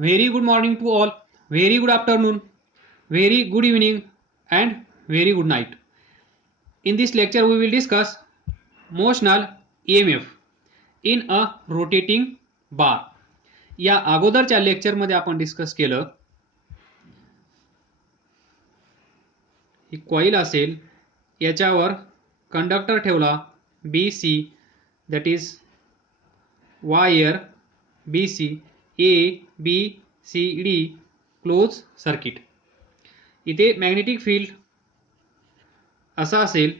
Very good morning to all, very good afternoon, very good evening, and very good night. In this lecture, we will discuss motional EMF in a rotating bar. या अगोदरच्या लेक्चरमध्ये आपण discuss केलं, ही coil असेल, याच्यावर conductor ठेवला BC, that is wire BC, A B C D close circuit. इथे magnetic field असा असेल,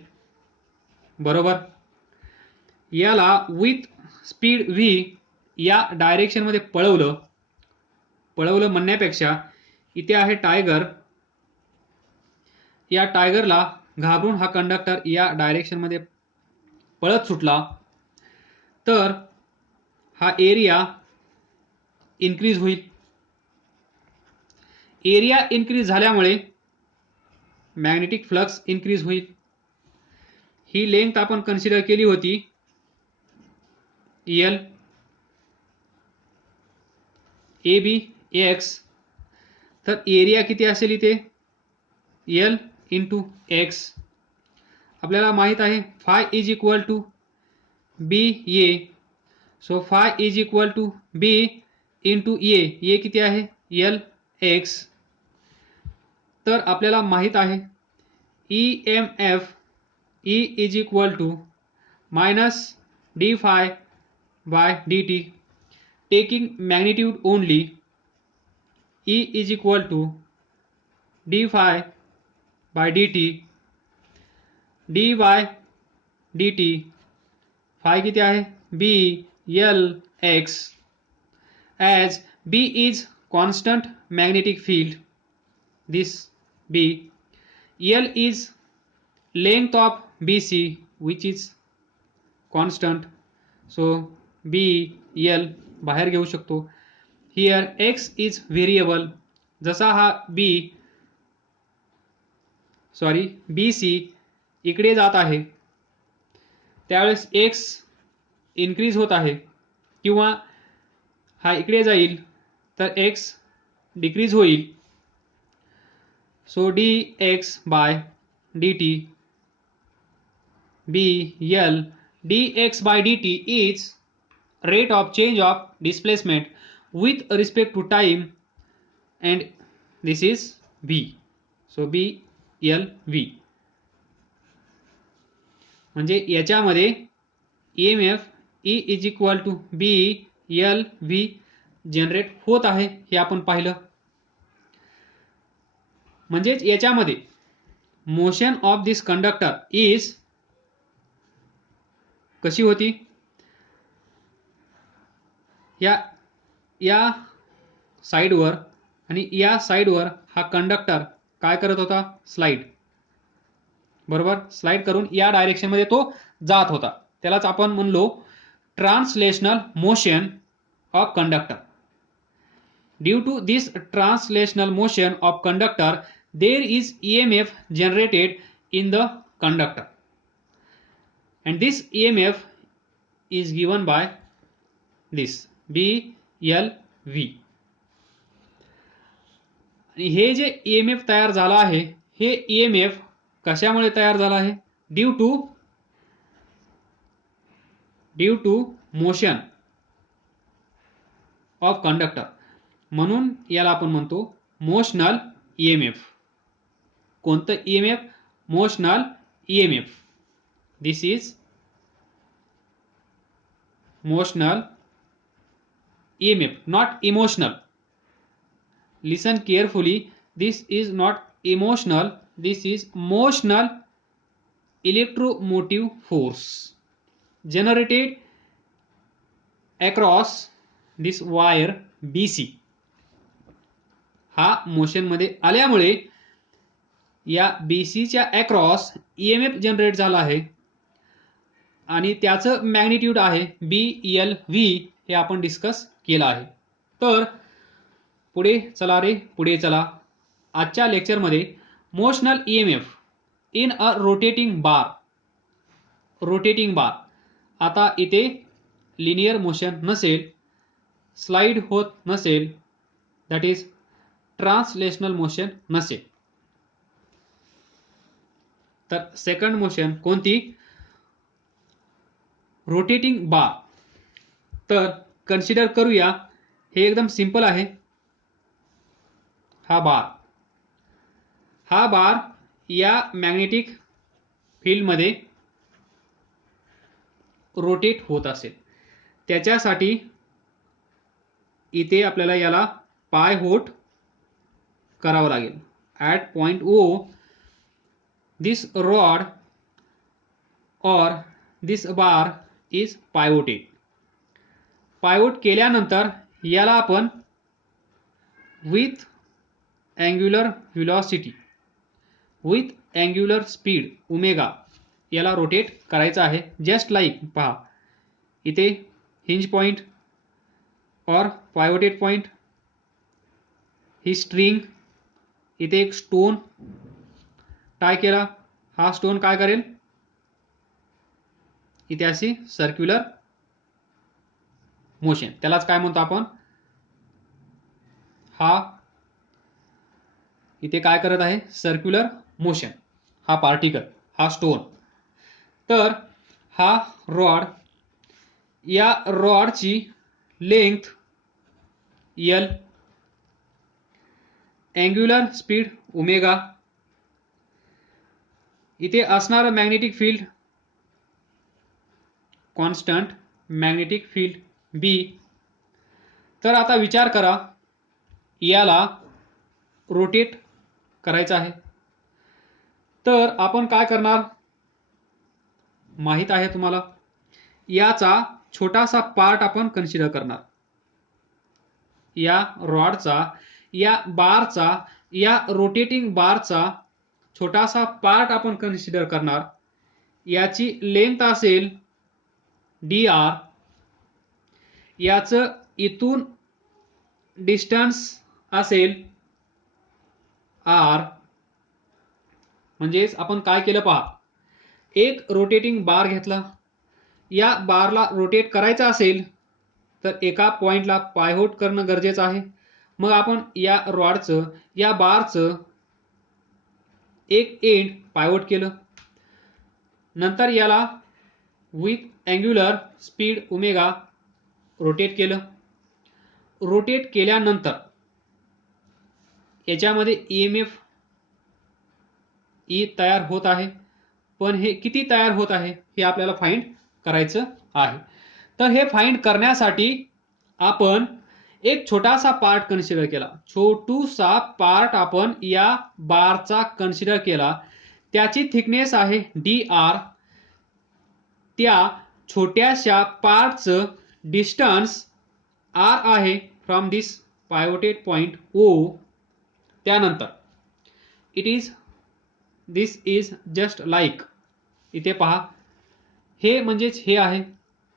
बरोबर. याला विथ स्पीड V या डायरेक्शनमध्ये पळवलं म्हणण्यापेक्षा इथे आहे टायगर. या टायगरला घाबरून हा कंडक्टर या डायरेक्शनमध्ये पळत सुटला तर हा एरिया इन्क्रीज होईल. एरिया इन्क्रीज झाल्यामुळे मॅग्नेटिक फ्लक्स इन्क्रीज होईल. ही लेंथ आपण कन्सिडर केली होती L, AB, X. तर एरिया किती असेल इथे L इंटू X. आपल्याला माहित आहे phi is equal to B A. So phi is equal to B into A किती आहे L X. तर आपल्याला माहित आहे EMF E is equal to minus d phi by d t. Taking magnitude only, E is equal to d phi by d t. D by d t phi किती आहे B L X. As B is constant magnetic field, this B. L is length of BC which is constant, so B L बाहेर घेऊ शकतो. Here X is variable. जसा हा BC इकडे जात आहे त्यावेळेस X इन्क्रीज होत आहे, किंवा हा इकडे जाईल तर X डिक्रीज होईल. So dx by dt BL dx by dt is rate of change of displacement with respect to time, and this is V. So BLV. म्हणजे याच्यामध्ये EMF E is equal to BLV generate होत आहे हे आपण पाहिलं. म्हणजेच याच्यामध्ये motion of this conductor is कशी होती, या साइडवर आणि या साइडवर हा कंडक्टर काय करत होता, स्लाइड, बरोबर. स्लाइड करून या डायरेक्शनमध्ये तो जात होता. त्यालाच आपण म्हणलो translational motion of conductor. Due to this translational motion of conductor there is EMF generated in the conductor, and this EMF is given by this BLV. आणि हे जे EMF तयार झाला आहे, हे EMF कशामुळे तयार झाला आहे, due to motion of conductor. म्हणून याला आपण म्हणतो मोशनल EMF. कोणतं EMF, motional EMF. This is motional EMF, not emotional. Listen carefully, this is not emotional, this is motional electromotive force generated across this wire BC. हा मोशन मध्ये आल्यामुळे या BCच्या अक्रॉस EMF जनरेट झाला आहे आणि त्याचं मॅग्निट्यूड आहे BLV. हे आपण डिस्कस केलं आहे. तर पुढे चला. आजच्या लेक्चरमध्ये motional EMF in a rotating bar. आता इथे लिनियर मोशन नसेल, स्लाइड होत नसेल, दॅट इज ट्रान्सलेशनल मोशन नसेल. तर सेकंड मोशन कोणती? रोटेटिंग बार. तर कन्सिडर करूया, हे एकदम सिंपल आहे. हा बार या मॅग्नेटिक फील्डमध्ये रोटेट होत असेल, त्याच्यासाठी इथे आपल्याला याला पायहोट करावं लागेल. At point O this rod or this bar is pivoted. Pivot केल्यानंतर याला आपण with angular velocity with angular speed omega याला रोटेट करायचं आहे. जस्ट लाईक पहा, इथे hinge point or pivoted point, ही स्ट्रिंग, इथे एक स्टोन टाय केला. हा स्टोन काय करेल, इथे अशी सर्क्युलर मोशन, त्यालाच काय म्हणतो आपण, हा इथे काय करत आहे, सर्क्युलर मोशन. हा पार्टिकल, हा स्टोन. तर हा रॉड, या रॉडची length L, angular speed omega, इथे असणारं magnetic field constant, magnetic field B. तर आता विचार करा, याला रोटेट करायचं आहे. तर आपण काय करणार, माहित आहे तुम्हाला, याचा छोटासा पार्ट आपण कन्सिडर करणार. या रॉडचा, या बारचा, या रोटेटिंग बारचा छोटासा पार्ट आपण कन्सिडर करणार. याची लेंथ असेल dr, याचं इथून डिस्टन्स असेल r. म्हणजेच आपण काय केलं पहा, एक रोटेटिंग बार घेतला. या बारला रोटेट करायचं असेल तर एका पॉइंटला पायहोट करणं गरजेचं आहे. मग आपण या रॉडचं, या बारचं एक एंड पायहोट केलं. नंतर याला with angular speed omega rotate केलं. रोटेट केल्यानंतर याच्यामध्ये EMF E तयार होत आहे. पण हे किती तयार होत आहे हे आपल्याला फाइंड करायचं आहे. तर हे फाइंड करण्यासाठी आपण एक छोटासा पार्ट कन्सिडर केला. छोटूसा पार्ट आपण या बारचा कन्सिडर केला. त्याची थिकनेस आहे dr. त्या छोट्याशा पार्टचं डिस्टन्स r आहे from this pivoted point O. त्यानंतर दिस इज जस्ट लाईक, इथे पहा, हे म्हणजेच हे आहे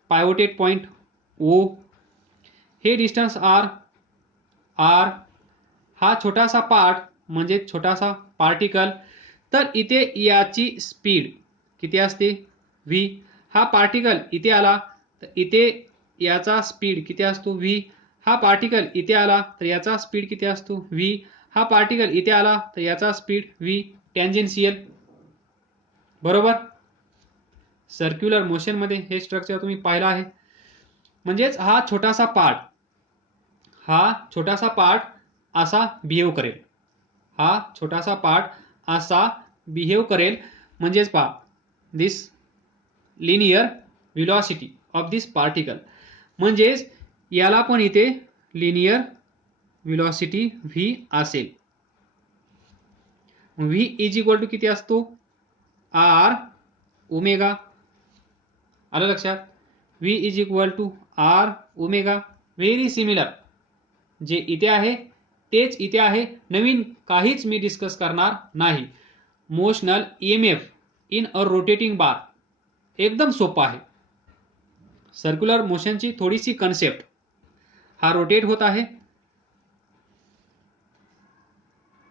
पायवोटेड पॉइंट O. हे डिस्टन्स r, हा छोटासा पार्ट म्हणजे छोटासा पार्टिकल. तर इथे याची स्पीड किती असते, v. हा पार्टिकल इथे आला तर इथे याचा स्पीड किती असतो, v. हा पार्टिकल इथे आला तर याचा स्पीड किती असतो, v. हा पार्टिकल इथे आला तर याचा स्पीड v. टँजेन्शियल. बरोबर. सर्क्युलर मोशन मध्ये हे स्ट्रक्चर तुम्ही पाहिलं आहे. म्हणजेच हा छोटासा पार्ट असा बिहेव करेल. हा छोटासा पार्ट असा बिहेव करेल. म्हणजेच पहा, this linear velocity of this particle. म्हणजेच याला पण इथे लिनियर व्हेलॉसिटी v असेल. v इज इक्वल टू किती असतो, r ओमेगा. आलं लक्षात, v is equal to r omega. Very similar, जे इथे आहे तेच इथे आहे. नवीन काहीच मी डिस्कस करणार नाही. Motional EMF in a rotating bar एकदम सोपं आहे. सर्क्युलर मोशनची थोडीशी कन्सेप्ट, हा रोटेट होत आहे.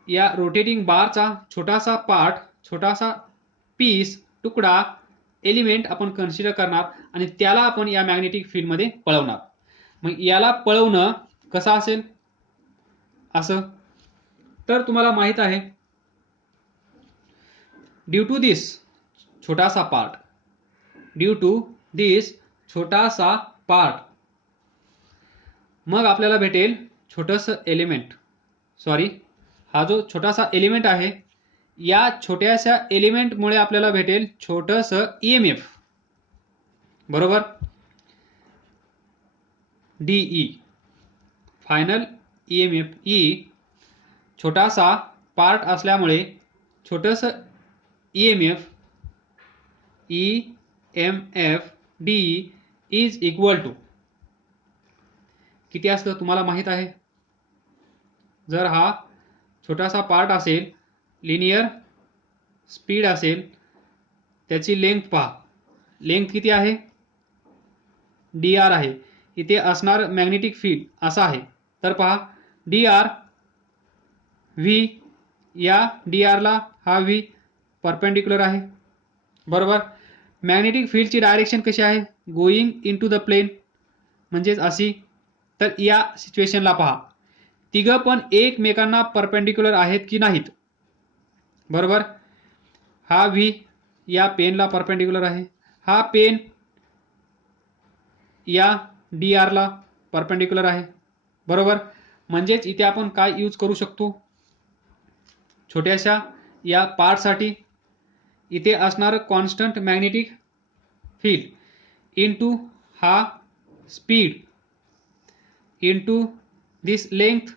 या रोटेटिंग बारचा छोटासा पार्ट, छोटासा पीस, तुकडा, एलिमेंट आपण कन्सिडर करणार आणि त्याला आपण या मॅग्नेटिक फील्ड मध्ये पळवणार. मग याला पळवणं कसं असेल, असं. तर तुम्हाला माहित आहे ड्यू टू दिस छोटासा पार्ट, ड्यू टू दिस छोटासा पार्ट, मग आपल्याला भेटेल छोटंसं एलिमेंट. सॉरी, हा जो छोटासा एलिमेंट आहे या छोट्याशा एलिमेंटमुळे आपल्याला भेटेल छोटंसं ईएमएफ. बरोबर. डीई फायनल ईएमएफ ई छोटासा पार्ट असल्यामुळे छोटंसं EMF EMF d E is equal to किती असतं तुम्हाला माहित आहे. जर हा छोटासा पार्ट असेल, लिनियर स्पीड असेल, त्याची लेंथ पहा. लेंथ किती आहे? डी आर आहे. इथे असणार मॅग्नेटिक फील्ड असा आहे. तर पहा डी आर व्ही, या डी आरला हा व्ही परपेंडिक्युलर आहे. बरोबर. मॅग्नेटिक फील्डची डायरेक्शन कशी आहे? Going into the plane, म्हणजेच अशी. तर या सिच्युएशनला पहा तिघं पण एकमेकांना परपेंडिक्युलर आहेत की नाहीत. बरोबर. हा व्ही या पेनला परपेंडिक्युलर आहे, हा पेन या डी आरला परपेंडिक्युलर आहे. बरोबर. म्हणजेच इथे आपण काय यूज करू शकतो छोट्याशा या पार्टसाठी? इथे असणार कॉन्स्टंट मॅग्नेटिक फील्ड इनटू हा speed into this length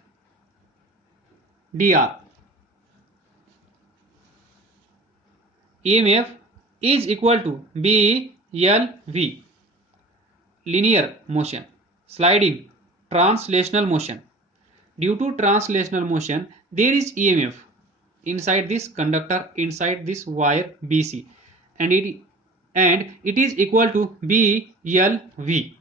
dr. EMF is equal to BLV. Linear motion, sliding, translational motion. Due to translational motion, there is EMF inside this conductor, inside this wire BC, and it is equal to BLV.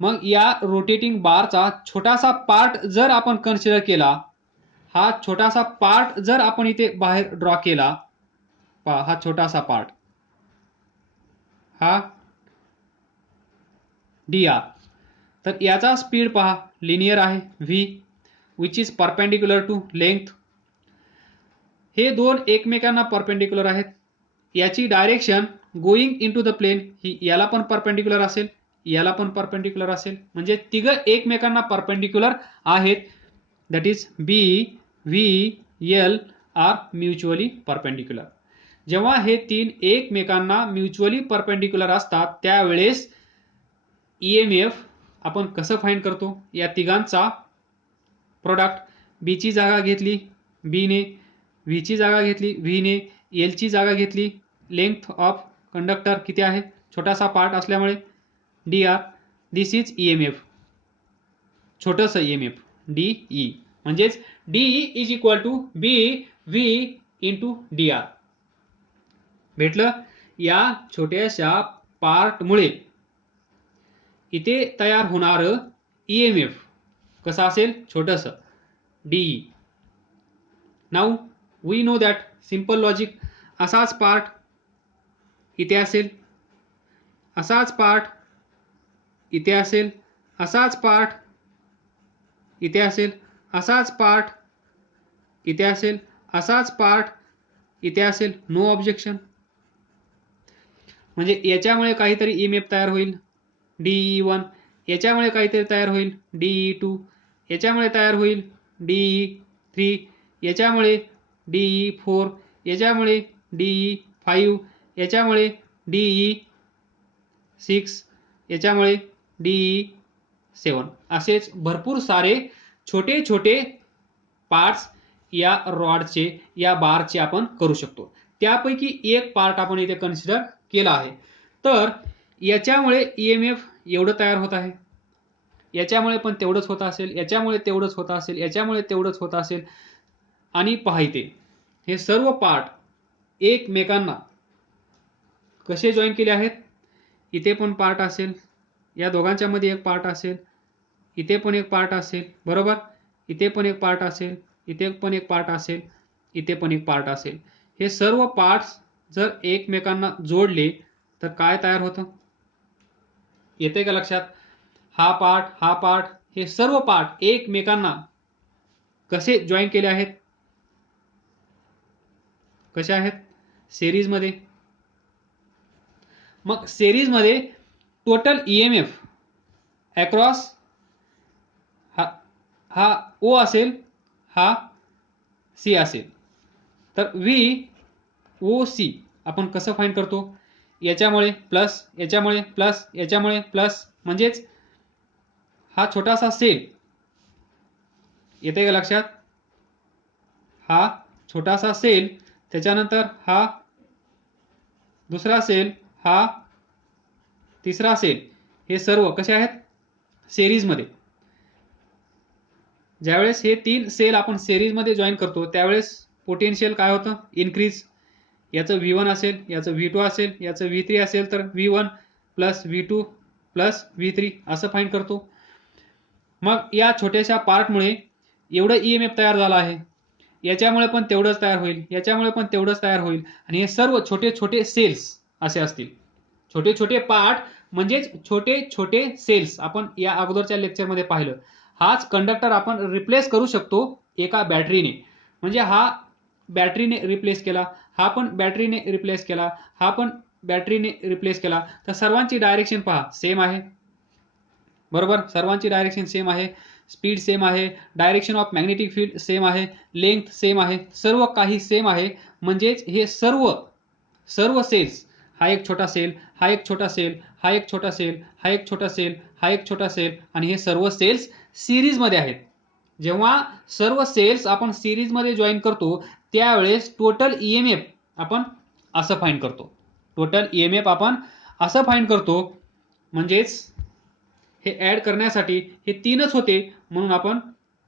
मग या rotating बारचा छोटासा part जर आपण consider केला, हा छोटासा part जर आपण इथे बाहेर ड्रॉ केला, पहा हा छोटासा पार्ट, हा डी आर, तर याचा स्पीड पहा लिनियर आहे V, which is perpendicular to length. हे दोन एकमेकांना परपेंडिक्युलर आहेत. याची direction going into the plane ही याला पण परपेंडिक्युलर असेल, याला पण परपेंडिक्युलर असेल, म्हणजे तिघं एकमेकांना परपेंडिक्युलर आहेत. That is B V L R mutually perpendicular. जेव्हा हे तीन एकमेकांना म्युच्युअली परपेंडिक्युलर असतात त्यावेळेस ईएमएफ आपण कसं फाइंड करतो? या तिघांचा प्रोडक्ट, बी ची जागा घेतली बी ने, व्ही ची जागा घेतली व्ही ने, एल ची जागा घेतली, लेंथ ऑफ कंडक्टर किती आहे छोटासा पार्ट असल्यामुळे d R. This is EMF, छोटंसं ईएमएफ डीई. म्हणजेच d E is equal to B V into d R. भेटलं. या छोट्याशा पार्टमुळे इथे तयार होणार ईएमएफ कसं असेल? छोटंसं d E. Now we know that simple logic. असाच पार्ट इथे असेल, असाच पार्ट इथे असेल, असाच पार्ट इथे असेल, असाच पार्ट इथे असेल, असाच पार्ट इथे असेल. No objection. म्हणजे याच्यामुळे काहीतरी ईएमएफ तयार होईल डीई1, याच्यामुळे काहीतरी तयार होईल डीई2, याच्यामुळे तयार होईल डीई3, याच्यामुळे डीई4, याच्यामुळे डीई5, याच्यामुळे डीई6, याच्यामुळे डीई7. असेच भरपूर सारे छोटे छोटे पार्ट्स या रॉडचे, या बारचे आपण करू शकतो. त्यापैकी एक पार्ट आपण इथे कन्सिडर केला आहे. तर याच्यामुळे ईएमएफ एवढं तयार होत आहे, याच्यामुळे पण तेवढंच होत असेल, याच्यामुळे तेवढंच होत असेल, याच्यामुळे तेवढंच होत असेल. आणि पहा इथे हे सर्व पार्ट एकमेकांना कसे जॉईन केले आहेत? इथे पण पार्ट असेल, या दोघांच्या मध्ये एक पार्ट असेल, इथे पण एक पार्ट असेल. बरोबर. इथे पण एक पार्ट असेल, इथे पण एक पार्ट असेल, इथे पण एक पार्ट असेल. हे सर्व पार्ट्स जर एकमेकांना जोडले तर काय तयार होतं? येते का लक्षात? हा पार्ट हे सर्व पार्ट एकमेकांना कसे जॉईन केले आहेत, कसे आहेत, सिरीजमध्ये. मग सिरीजमध्ये टोटल ईएमएफ अक्रॉस हा ओ असेल, हा सी असेल. तर व्ही ओ सी आपण कसं फाइंड करतो, याच्यामुळे प्लस, याच्यामुळे प्लस, याच्यामुळे प्लस, म्हणजेच हा छोटासा सेल येते का लक्षात, हा छोटासा सेल, त्याच्यानंतर हा दुसरा सेल, हा तिसरा सेल, हे सर्व कसे आहेत, सिरीजमध्ये. ज्यावेळेस हे 3 सेल आपण सिरीजमध्ये जॉईन करतो त्यावेळेस पोटेन्शियल काय होतं, इन्क्रीज. याचं V1 असेल, याचं V2 असेल, याचं V3 असेल, तर V1 plus V2 plus V3 असं फाइंड करतो. मग या छोट्याशा पार्टमुळे एवढं ईएमएफ तयार झालं आहे, याच्यामुळे पण तेवढंच तयार होईल, याच्यामुळे पण तेवढंच तयार होईल, आणि हे सर्व छोटे छोटे सेल्स असे असतील. छोटे छोटे पार्ट म्हणजेच छोटे छोटे सेल्स आपण या अगोदरच्या लेक्चरमध्ये पाहिलं. हाच कंडक्टर आपण रिप्लेस करू शकतो एका बॅटरीने. म्हणजे हा बॅटरीने रिप्लेस केला, हा पण बॅटरीने रिप्लेस केला, हा पण बॅटरीने रिप्लेस केला, तर सर्वांची डायरेक्शन पहा सेम आहे, बरोबर. सर्वांची डायरेक्शन सेम आहे, स्पीड सेम आहे, direction of magnetic field same आहे, लेंथ सेम आहे, सर्व काही सेम आहे. म्हणजेच हे सर्व सर्व सेल्स, हा एक छोटा सेल, हा एक छोटा सेल, हा एक छोटा सेल, हा एक छोटा सेल, हा एक छोटा सेल, आणि हे सर्व सेल्स सिरीजमध्ये आहेत. जेव्हा सर्व सेल्स आपण सिरीजमध्ये जॉईन करतो त्यावेळेस टोटल ईएमएफ आपण असं फाइंड करतो, टोटल ईएमएफ आपण असं फाइंड करतो. म्हणजेच हे ऍड करण्यासाठी हे 3च होते म्हणून आपण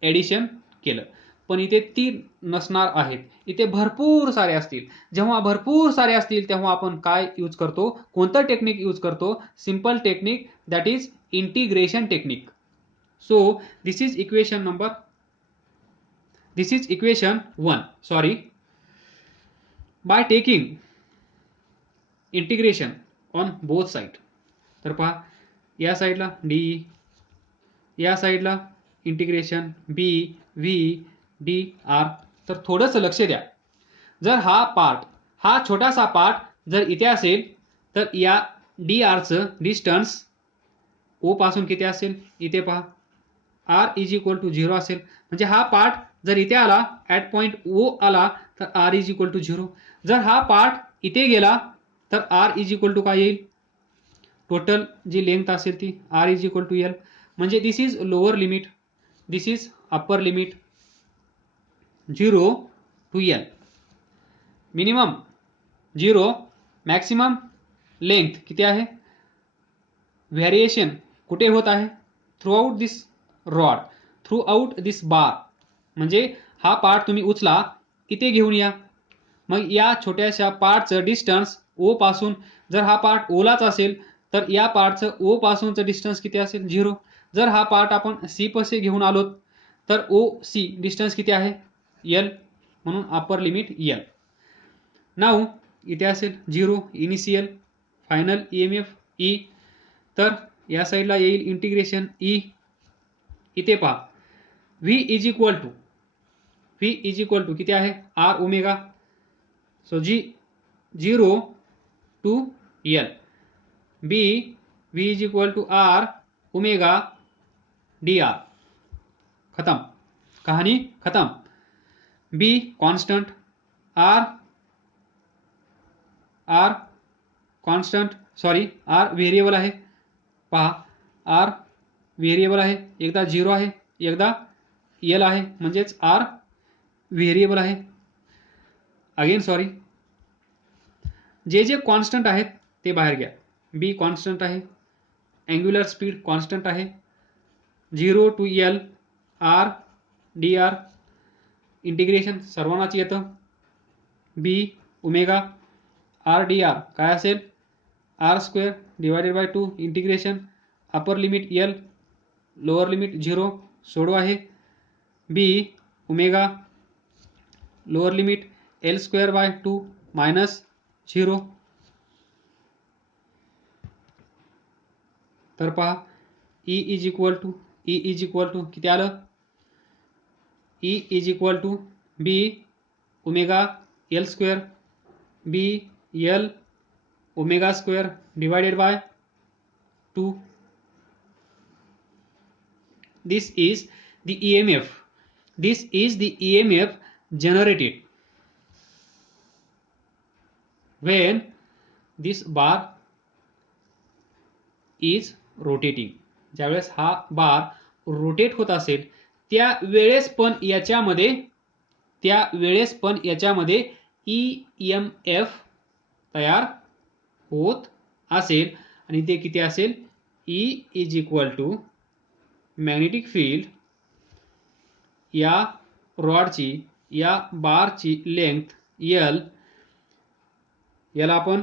ऍडिशन केलं, पण इथे 3 नसणार आहेत, इथे भरपूर सारे असतील. जेव्हा भरपूर सारे असतील तेव्हा आपण काय यूज करतो, कोणतं टेक्निक यूज करतो, simple technique, that is integration technique. So this is equation 1. Sorry, by taking integration on both side. तर पहा, या साईडला डी, या साईडला इंटिग्रेशन बी व्ही डी आर. तर थोडंसं लक्ष द्या, जर हा पार्ट, हा छोटासा पार्ट जर इथे असेल तर या डी आरचं डिस्टन्स ओ पासून किती असेल, इथे पहा आर इज इक्वल टू 0 असेल. म्हणजे हा पार्ट जर इथे आला, ऍट पॉइंट ओ आला, तर आर इज इक्वल टू 0. जर हा पार्ट इथे गेला तर आर इज इक्वल टू काय येईल, टोटल जी लेंथ असेल ती R is equal to L. म्हणजे this is lower limit, this is upper limit, 0 to L. Minimum 0, maximum length किती आहे, व्हेरिएशन कुठे होत आहे, throughout this rod, throughout this bar. म्हणजे हा पार्ट तुम्ही उचला, इथे घेऊन या, मग या छोट्याशा पार्टचं डिस्टन्स ओ पासून, जर हा पार्ट ओलाच असेल तर या पार्टचं ओ पासूनचं डिस्टन्स किती असेल, 0. जर हा पार्ट आपण सी पाशी घेऊन आलो तर ओ सी डिस्टन्स किती आहे, एल, म्हणून अप्पर लिमिट एल. नाऊ इथे असेल 0 इनिशियल, फायनल ईएमएफ ई. तर या साईडला येईल इंटिग्रेशन ई. इथे पहा व्ही इज इक्वल टू किती आहे, आर ओमेगा. सो जी 0 to L, B V is equal to R omega D R. खत्म, कहानी खत्म. B constant, R constant, sorry R variable आहे. पहा आर व्हेरिएबल आहे, एकदा 0 आहे, एकदा एल आहे, म्हणजेच आर व्हेरिएबल आहे. अगेन सॉरी, जे जे कॉन्स्टंट आहेत ते बाहेर घ्या. बी कॉन्स्टंट आहे, अँग्युलर स्पीड कॉन्स्टंट आहे, 0 to l r d r. Integration सर्वांनाच येतं, B omega r d r काय असेल, r square divided by 2 integration upper limit l, lower limit 0. सोडवा आहे, B omega lower limit l square by 2 minus 0. तर पहा E is equal to E is equal to किती आलं, E is equal to B omega L square B L omega square divided by 2. This is the EMF. This is the EMF generated when this bar is rotating. ज्यावेळेस हा बार rotate होत असेल त्यावेळेस पण याच्यामध्ये EMF तयार होत असेल आणि ते किती असेल, E is equal to magnetic field या रॉडची या बारची लेंथ L, याला आपण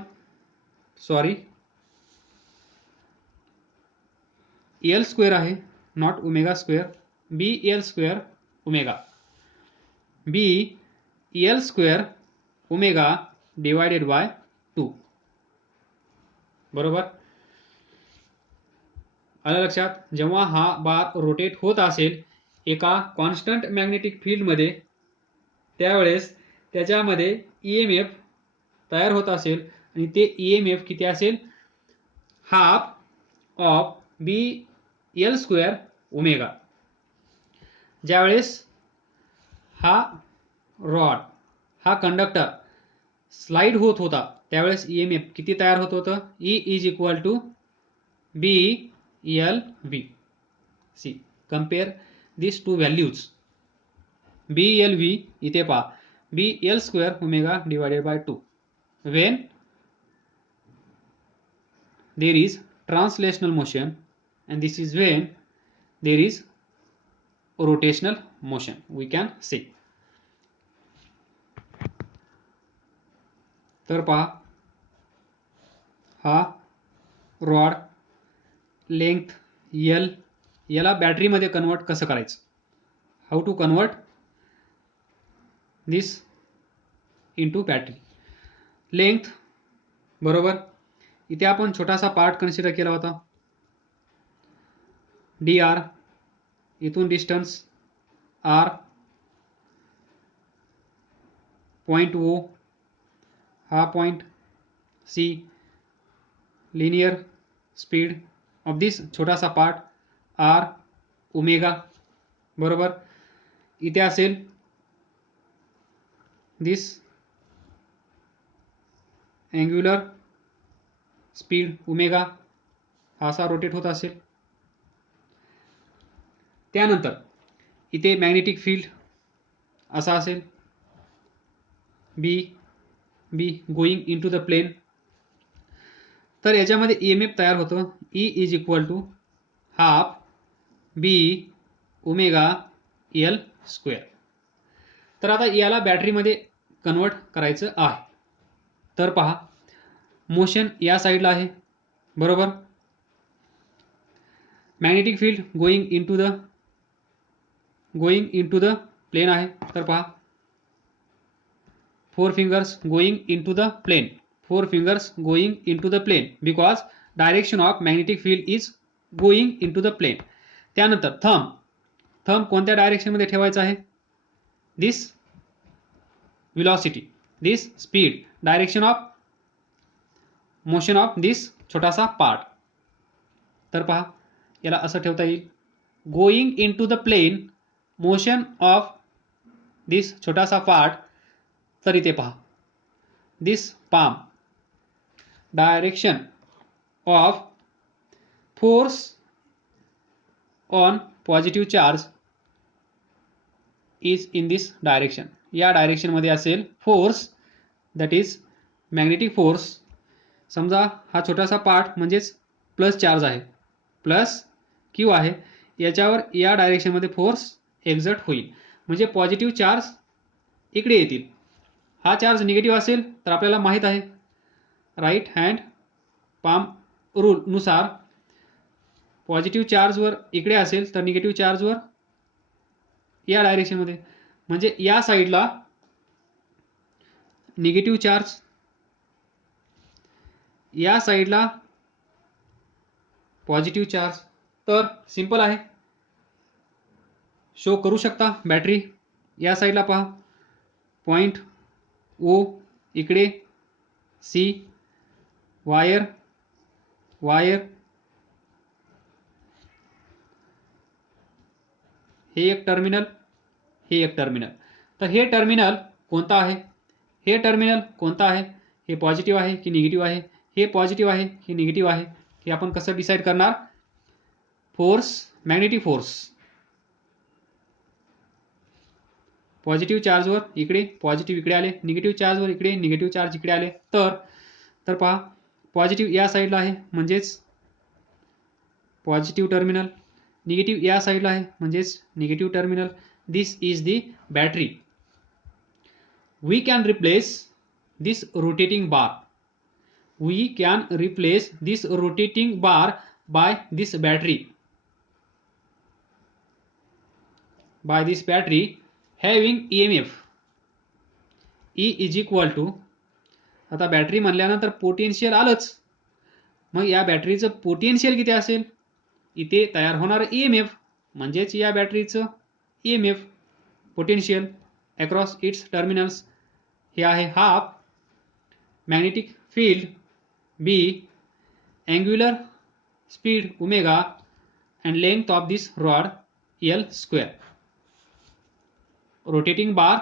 एल स्क्वेअर आहे not omega square, B L square omega, B L square omega divided by 2. बरोबर आलं लक्षात. जेव्हा हा बार रोटेट होत असेल एका कॉन्स्टंट मॅग्नेटिक फील्डमध्ये त्यावेळेस त्याच्यामध्ये EMF तयार होत असेल आणि ते EMF किती असेल, half of B L square omega. ज्यावेळेस हा रॉड हा कंडक्टर स्लाइड होत होता त्यावेळेस EMF किती तयार होत होतं, E is equal to B l v. See compare this two values. B l v इथे पहा, B L square omega divided by 2 when there is translational motion and this is when there is rotational motion, we can say. तर पहा हा rod length L, याला बॅटरीमध्ये convert कसं करायचं, how to convert this into battery. Length बरोबर इथे आपण छोटासा पार्ट कन्सिडर केला होता dr, इथून डिस्टन्स r, पॉइंट O, हा point C, linear speed of this छोटासा पार्ट r ओमेगा. बरोबर इथे असेल दिस अँग्युलर स्पीड ओमेगा, हा असा रोटेट होत असेल. त्यानंतर इथे मॅग्नेटिक फील्ड असा असेल B going into the plane. तर याच्यामध्ये EMF तयार होतं E is equal to half B omega L square. तर आता याला बॅटरीमध्ये कन्वर्ट करायचं आहे. तर पहा मोशन या साईडला आहे बरोबर, magnetic field going into the plane आहे. तर पहा 4 fingers going into the plane, 4 fingers going into the plane because direction of magnetic field is going into the plane. त्यानंतर थंब कोणत्या डायरेक्शन मध्ये ठेवायचा आहे, this velocity, this speed, direction of motion of this छोटासा part. तर पहा याला असं ठेवता येईल, going into the plane motion of this छोटासा पार्ट. तर इथे पहा this palm, direction of force on positive charge is in this direction. या डायरेक्शन मध्ये असेल force, that is magnetic force. समजा हा छोटासा पार्ट म्हणजेच प्लस चार्ज आहे, प्लस क्यू आहे, याच्यावर या डायरेक्शन मध्ये फोर्स एक्झर्ट होईल म्हणजे पॉझिटिव्ह चार्ज इकडे येतील. हा चार्ज निगेटिव्ह असेल तर आपल्याला माहित आहे राईट हँड पाम रूल नुसार पॉझिटिव्ह चार्जवर इकडे असेल तर निगेटिव्ह चार्जवर या डायरेक्शनमध्ये, म्हणजे या साईडला निगेटिव्ह चार्ज, या साईडला पॉझिटिव्ह चार्ज. तर सिंपल आहे, शो करू शकता बॅटरी. या साईडला पहा, पॉईंट ओ, इकडे सी, वायर वायर, हे एक टर्मिनल, हे एक टर्मिनल. तर हे टर्मिनल कोणता आहे, हे टर्मिनल कोणता आहे, हे पॉझिटिव्ह आहे की निगेटिव्ह आहे, हे पॉझिटिव्ह आहे की निगेटिव्ह आहे, हे आपण कसं डिसाईड करणार. फोर्स, मॅग्नेटिक फोर्स, पॉझिटिव्ह चार्जवर इकडे पॉझिटिव्ह इकडे आले, निगेटिव्ह चार्जवर इकडे निगेटिव्ह चार्ज इकडे आले. तर पहा, पॉझिटिव्ह या साईडला आहे म्हणजेच पॉझिटिव्ह टर्मिनल, निगेटिव्ह या साईडला आहे म्हणजेच negative terminal. This is the battery. We can replace this rotating bar. We can replace this rotating bar by this battery. By this battery having EMF. E is equal to, आता battery म्हणल्यानंतर potential आलंच. मग या बॅटरीचं potential किती असेल, इथे तयार होणार EMF म्हणजेच या बॅटरीचं EMF potential across its terminals. हे आहे half. Magnetic field B, angular speed omega, and length of this rod L square. Rotating bar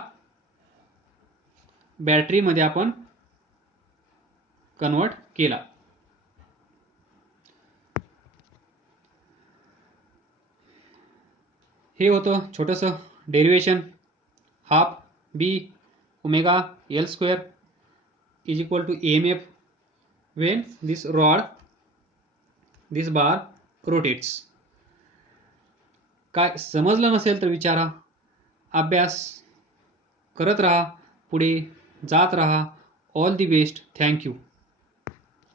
battery मध्ये आपण कन्वर्ट केला. हे होतं छोटंसं derivation. Half B omega L square is equal to EMF when this bar rotates. काय समजलं नसेल तर विचारा. अभ्यास करत राहा, पुढे जात राहा. All the best. थँक्यू.